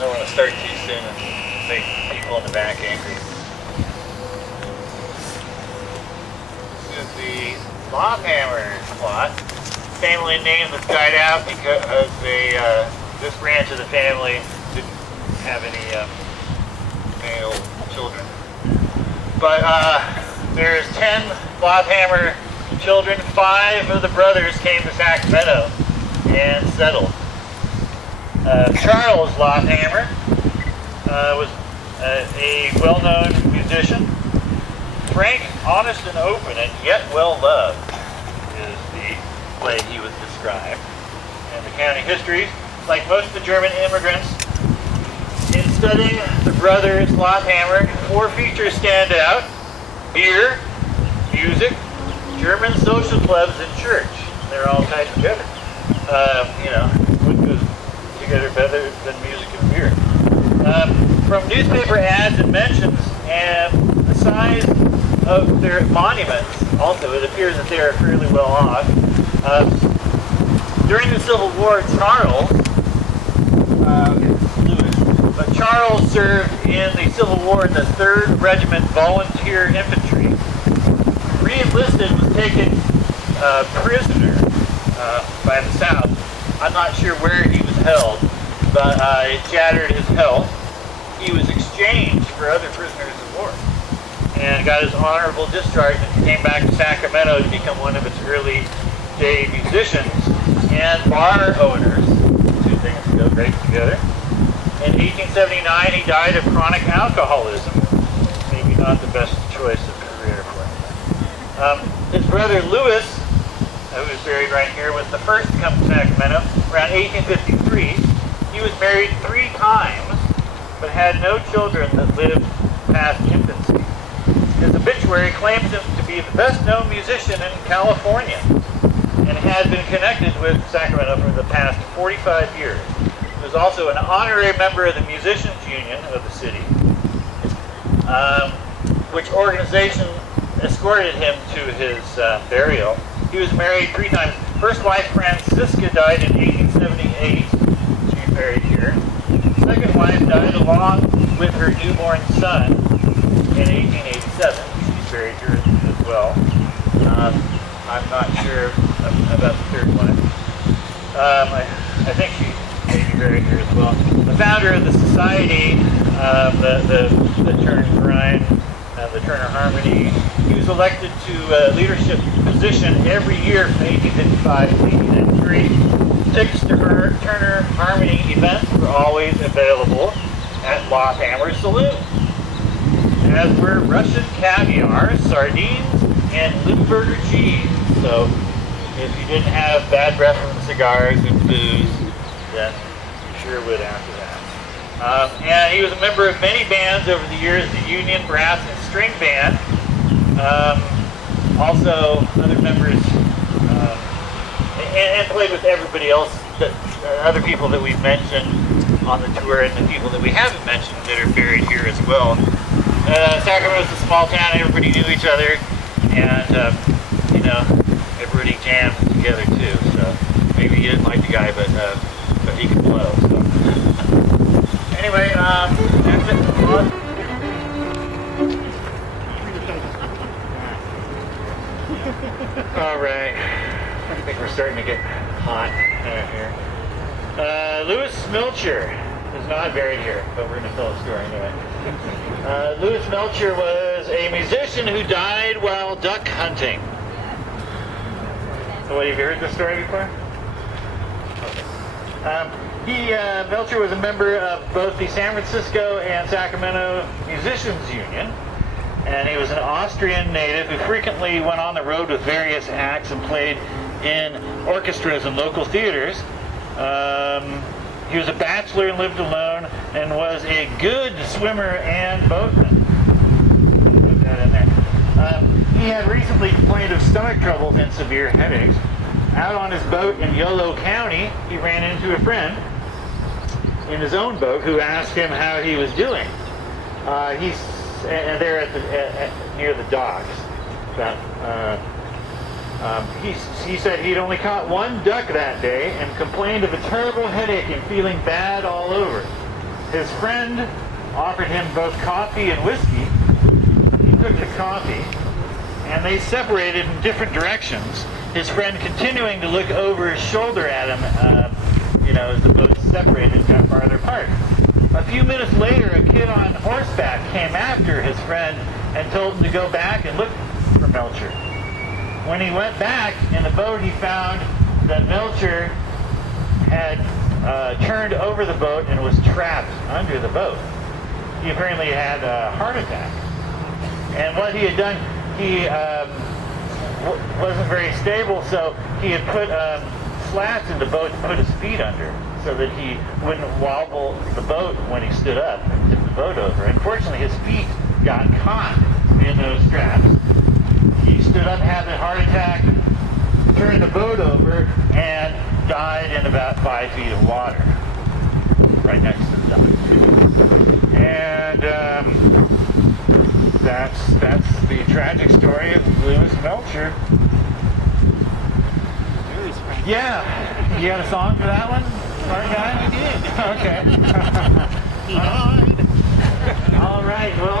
I don't want to start too soon and make people in the back angry. This is the Lophammer plot. Family name that's died out because this branch of the family didn't have any male children. But there's 10 Lophammer children. 5 of the brothers came to Sacramento and settled. Charles Lophammer was a well-known musician. Frank, honest and open, and yet well-loved is the way he was described. And the county histories, like most of the German immigrants, in studying the brothers Lophammer, 4 features stand out: beer, music, German social clubs, and church. They're all tied together. What goes together better than music and beer? From newspaper ads and mentions and the size of their monuments, also, it appears that they are fairly well off. During the Civil War, Charles served in the Civil War in the 3rd Regiment Volunteer Infantry. Re-enlisted, was taken prisoner by the South. I'm not sure where he was held, but it shattered his health. He was exchanged for other prisoners of war and got his honorable discharge, and came back to Sacramento to become one of its early day musicians and bar owners. 2 things go great together. In 1879, he died of chronic alcoholism. Maybe not the best choice of career for him. His brother Louis, who is buried right here, was the first to come to Sacramento around 1853. He was married 3 times, but had no children that lived past infancy. His obituary claims him to be the best-known musician in California, and had been connected with Sacramento for the past 45 years. He was also an honorary member of the Musicians Union of the city, which organization escorted him to his burial. He was married 3 times. First wife, Francisca, died in 1878. She's buried here. Second wife died along with her newborn son in 1887. She's buried here as well. I'm not sure about the 3rd wife. I think she may be buried here as well. The founder of the society, the Turner Grind, the Turner Harmony. He was elected to a leadership position every year from 1855 to 1893. Tickets to Turner Harmony events were always available at Lophammer Saloon, as were Russian caviar, sardines, and Limburger cheese. So if you didn't have bad breath from the cigars and booze, then you sure would after that. And he was a member of many bands over the years, the Union Brass and String Band. Also other members, and played with everybody else, other people that we've mentioned on the tour, and the people that we haven't mentioned that are buried here as well. Sacramento's a small town, everybody knew each other, and everybody jammed together too. So maybe he didn't like the guy, but he could blow. So anyway, that's it. All right, I think we're starting to get hot here. Louis Melcher is not buried here, but we're going to tell a story anyway. Louis Melcher was a musician who died while duck hunting. So, have you heard this story before? Okay. Melcher was a member of both the San Francisco and Sacramento Musicians Union, and he was an Austrian native who frequently went on the road with various acts and played in orchestras and local theaters. He was a bachelor and lived alone, and was a good swimmer and boatman. Put that in there. He had recently complained of stomach troubles and severe headaches. Out on his boat in Yolo County, he ran into a friend in his own boat who asked him how he was doing. And they're near the docks. He said he'd only caught 1 duck that day and complained of a terrible headache and feeling bad all over. His friend offered him both coffee and whiskey. He took the coffee, and they separated in different directions. His friend continuing to look over his shoulder at him, as the boats separated and got farther apart. A few minutes later, a kid on horseback came after his friend and told him to go back and look for Melcher. When he went back in the boat, he found that Melcher had turned over the boat and was trapped under the boat. He apparently had a heart attack. And what he had done, he wasn't very stable, so he had put slats in the boat to put his feet under so that he wouldn't wobble the boat when he stood up and tipped the boat over. Unfortunately, his feet got caught in those straps. He stood up, had a heart attack, turned the boat over, and died in about 5 feet of water right next to the dock. And that's the tragic story of Lewis Melcher. Yeah. You got a song for that one? Smart guy? I did. Okay. He died. All right. Well,